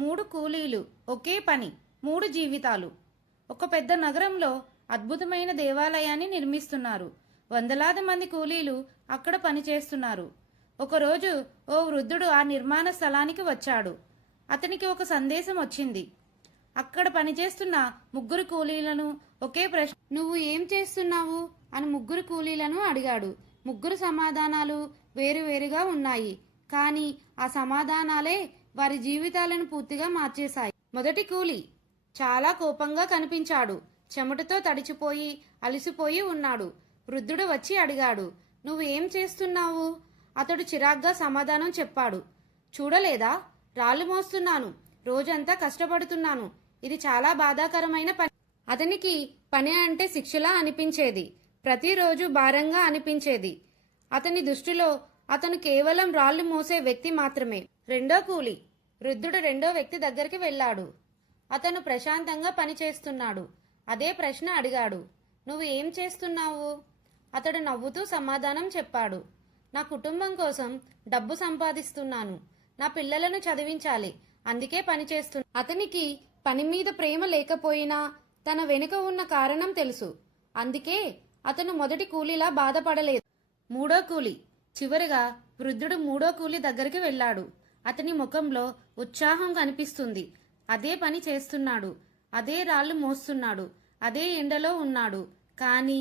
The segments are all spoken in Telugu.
మూడు కూలీలు, ఒకే పని, మూడు జీవితాలు. ఒక పెద్ద నగరంలో అద్భుతమైన దేవాలయాన్ని నిర్మిస్తున్నారు. వందలాది మంది కూలీలు అక్కడ పనిచేస్తున్నారు. ఒకరోజు ఓ వృద్ధుడు ఆ నిర్మాణ స్థలానికి వచ్చాడు. అతనికి ఒక సందేశం వచ్చింది. అక్కడ పనిచేస్తున్న ముగ్గురు కూలీలను ఒకే ప్రశ్న, నువ్వు ఏం చేస్తున్నావు అని ముగ్గురు కూలీలను అడిగాడు. ముగ్గురు సమాధానాలు వేరువేరుగా ఉన్నాయి, కానీ ఆ సమాధానాలే వారి జీవితాలను పూర్తిగా మార్చేశాయి. మొదటి కూలి చాలా కోపంగా కనిపించాడు. చెమటతో తడిచిపోయి అలసిపోయి ఉన్నాడు. వృద్ధుడు వచ్చి అడిగాడు, నువ్వు ఏం చేస్తున్నావు? అతడు చిరాగ్గా సమాధానం చెప్పాడు, చూడలేదా, రాళ్ళు మోస్తున్నాను, రోజంతా కష్టపడుతున్నాను, ఇది చాలా బాధాకరమైన పని. అతనికి పని అంటే శిక్షలా అనిపించేది, ప్రతిరోజు భారంగా అనిపించేది. అతని దృష్టిలో అతను కేవలం రాళ్లు మోసే వ్యక్తి మాత్రమే. రెండో కూలి, వృద్ధుడు రెండో వ్యక్తి దగ్గరికి వెళ్ళాడు. అతను ప్రశాంతంగా పని చేస్తున్నాడు. అదే ప్రశ్న అడిగాడు, నువ్వు ఏం చేస్తున్నావు? అతడు నవ్వుతూ సమాధానం చెప్పాడు, నా కుటుంబం కోసం డబ్బు సంపాదిస్తున్నాను, నా పిల్లలను చదివించాలి, అందుకే పని చేస్తున్నా. అతనికి పని మీద ప్రేమ లేకపోయినా తన వెనుక ఉన్న కారణం తెలుసు, అందుకే అతను మొదటి కూలీలా బాధపడలేదు. మూడో కూలి, చివరిగా వృద్ధుడు మూడో కూలి దగ్గరికి వెళ్ళాడు. అతని ముఖంలో ఉత్సాహం కనిపిస్తుంది. అదే పని చేస్తున్నాడు, అదే రాళ్లు మోస్తున్నాడు, అదే ఎండలో ఉన్నాడు, కానీ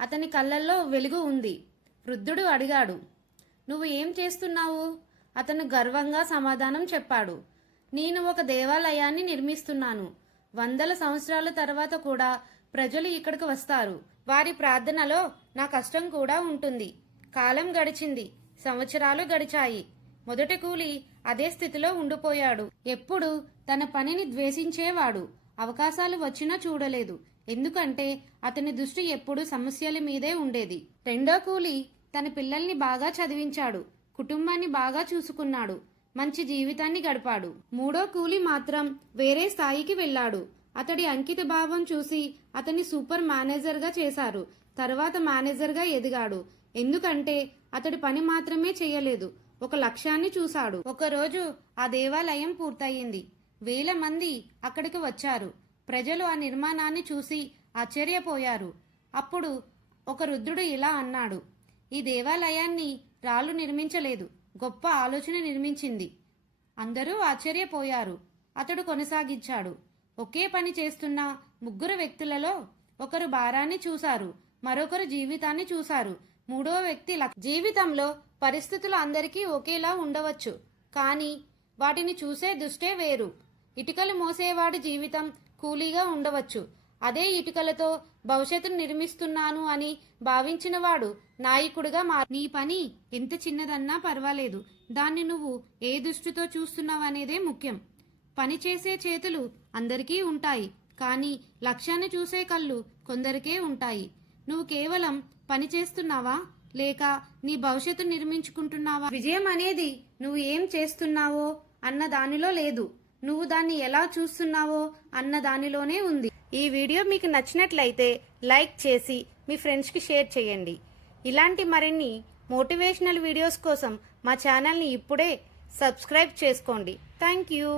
అతని కళ్ళల్లో వెలుగు ఉంది. వృద్ధుడు అడిగాడు, నువ్వు ఏం చేస్తున్నావు? అతను గర్వంగా సమాధానం చెప్పాడు, నేను ఒక దేవాలయాన్ని నిర్మిస్తున్నాను. వందల సంవత్సరాల తర్వాత కూడా ప్రజలు ఇక్కడికి వస్తారు. వారి ప్రార్థనలో నా కష్టం కూడా ఉంటుంది. కాలం గడిచింది, సంవత్సరాలు గడిచాయి. మొదటి కూలి అదే స్థితిలో ఉండిపోయాడు. ఎప్పుడు తన పనిని ద్వేషించేవాడు. అవకాశాలు వచ్చినా చూడలేదు, ఎందుకంటే అతని దృష్టి ఎప్పుడూ సమస్యల మీదే ఉండేది. రెండో కూలి తన పిల్లల్ని బాగా చదివించాడు, కుటుంబాన్ని బాగా చూసుకున్నాడు, మంచి జీవితాన్ని గడిపాడు. మూడో కూలి మాత్రం వేరే స్థాయికి వెళ్ళాడు. అతడి అంకిత భావం చూసి అతన్ని సూపర్ మేనేజర్గా చేశారు. తర్వాత మేనేజర్గా ఎదిగాడు, ఎందుకంటే అతడి పని మాత్రమే చేయలేదు, ఒక లక్ష్యాన్ని చూశాడు. ఒకరోజు ఆ దేవాలయం పూర్తయింది. వేల మంది అక్కడికి వచ్చారు. ప్రజలు ఆ నిర్మాణాన్ని చూసి ఆశ్చర్యపోయారు. అప్పుడు ఒక వృద్ధుడు ఇలా అన్నాడు, ఈ దేవాలయాన్ని రాళ్ళు నిర్మించలేదు, గొప్ప ఆలోచన నిర్మించింది. అందరూ ఆశ్చర్యపోయారు. అతడు కొనసాగించాడు, ఒకే పని చేస్తున్న ముగ్గురు వ్యక్తులలో ఒకరు భారాన్ని చూశారు, మరొకరు జీవితాన్ని చూశారు, మూడో వ్యక్తి జీవితంలో పరిస్థితులు అందరికీ ఒకేలా ఉండవచ్చు, కానీ వాటిని చూసే దృష్టే వేరు. ఇటుకలు మోసేవాడి జీవితం కూలీగా ఉండవచ్చు, అదే ఇటుకలతో భవిష్యత్తును నిర్మిస్తున్నాను అని భావించినవాడు నాయకుడిగా నీ పని ఎంత చిన్నదన్నా పర్వాలేదు, దాన్ని నువ్వు ఏ దృష్టితో చూస్తున్నావనేదే ముఖ్యం. పని చేసే చేతులు అందరికీ ఉంటాయి, కానీ లక్ష్యాన్ని చూసే కళ్ళు కొందరికే ఉంటాయి. నువ్వు కేవలం పని చేస్తున్నావా, లేక నీ భవిష్యత్తు నిర్మించుకుంటున్నావా? విజయం అనేది నువ్వు ఏం చేస్తున్నావో అన్న దానిలో లేదు, నువ్వు దాన్ని ఎలా చూస్తున్నావో అన్న దానిలోనే ఉంది. ఈ వీడియో మీకు నచ్చినట్లయితే లైక్ చేసి మీ ఫ్రెండ్స్కి షేర్ చేయండి. ఇలాంటి మరిన్ని మోటివేషనల్ వీడియోస్ కోసం మా ఛానల్ని ఇప్పుడే సబ్స్క్రైబ్ చేసుకోండి. Thank you.